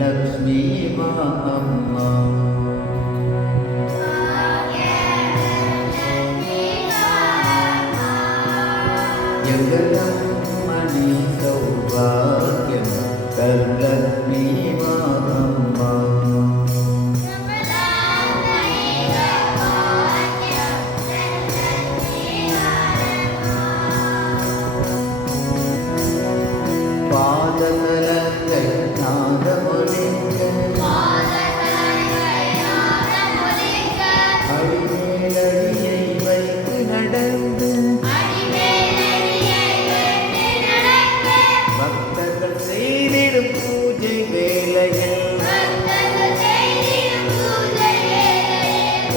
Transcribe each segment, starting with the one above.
लक्ष्मी मा अम्मा जगदं मणि सौभाग्यं तल्लक्ष्मी मा अम्मा பாதகலங்கள் நாதமொழிக்க அடிமேலடியை வைத்து நடந்து பக்தர்கள் செய்திடும் பூஜை வேளையில்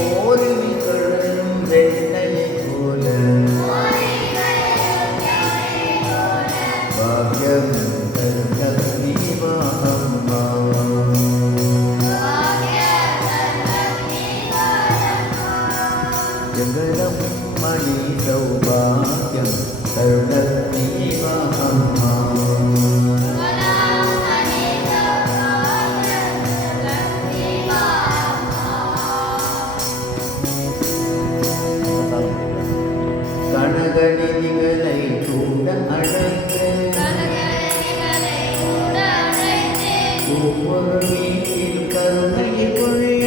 ஓரில் தொழும் வெண்ணையை போல பாக்யம் லக்ஷ்மி மா அம்மா ஜங்கலம் மணி சௌபாக்யம் லக்ஷ்மி மா அம்மா கனகநிதிகளை கூட அழைத்து ஒவ்வொரு வீட்டில் கருணையை பொழிய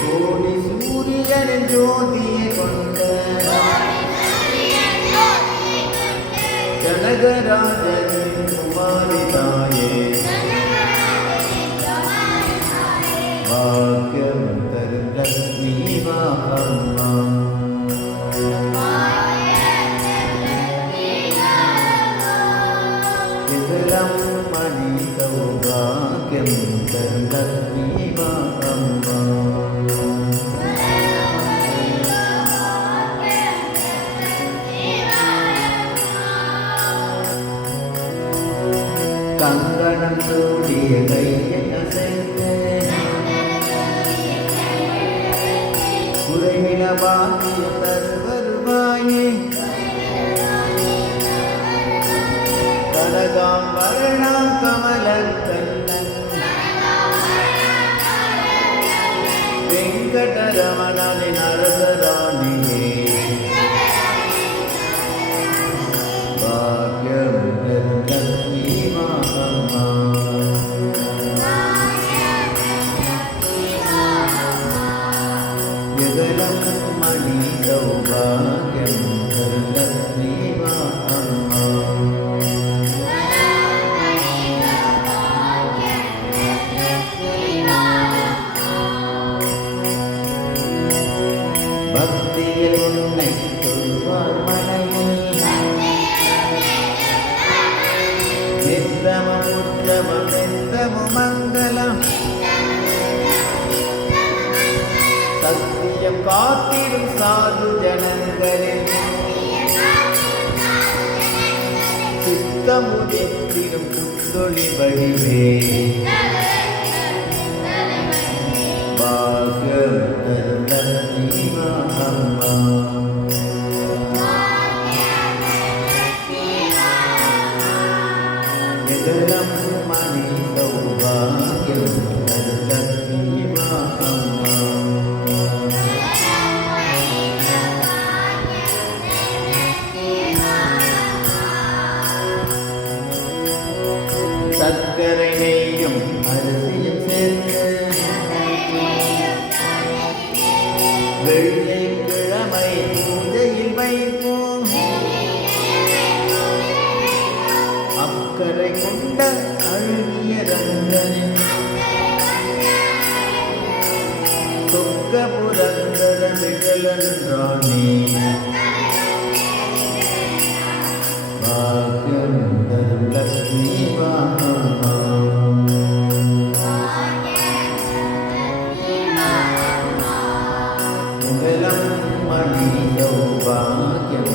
கோடி சூரியனின் ஜோதியை கொண்ட ஜனகராஜனின் குமாரி தாயே பாக்யம் தரும் லக்ஷ்மி மா அம்மா ஜகதம் மணி சௌபாக்யம் தரும் லக்ஷ்மி மா அம்மா கங்கணம் சூடிய கையை அசைத்து குறைவில பாக்கிய தருவருவாயே கனகாம்பரணம் கமலக்கண்ணன் வெங்கடரமணனின் அரசராணியே பாக்யம் தரும் லக்ஷ்மி மா அம்மா ஜகதம் மணி சௌபாக்யம் தரும் லக்ஷ்மி மா அம்மா பக்தியில் உன்னை தொழுவார் மனையில் நித்தமும் உத்தமம் நித்தமும் மங்களம் சத்தியம் காத்திடும் சாது ஜனங்களில் சித்தமுதித்திடும் புத்தொளி வடிவே பாக்யம் தரும் லக்ஷ்மி மா அம்மா ஜகதம் மணி சௌபாக்யம் தரும் லக்ஷ்மி மா அம்மா சர்க்கரை நெய்யும் அரிசியும் சேர்த்து வெள்ளிக்கிழமை பூஜையில் வைப்போம் அக்கறை கொண்ட அழகிய ரங்கனின் சொக்க புரந்தர விகலன் ராணி பாக்யம் தரும் லக்ஷ்மி மா அம்மா மங்களம் மணி சௌபாக்யம்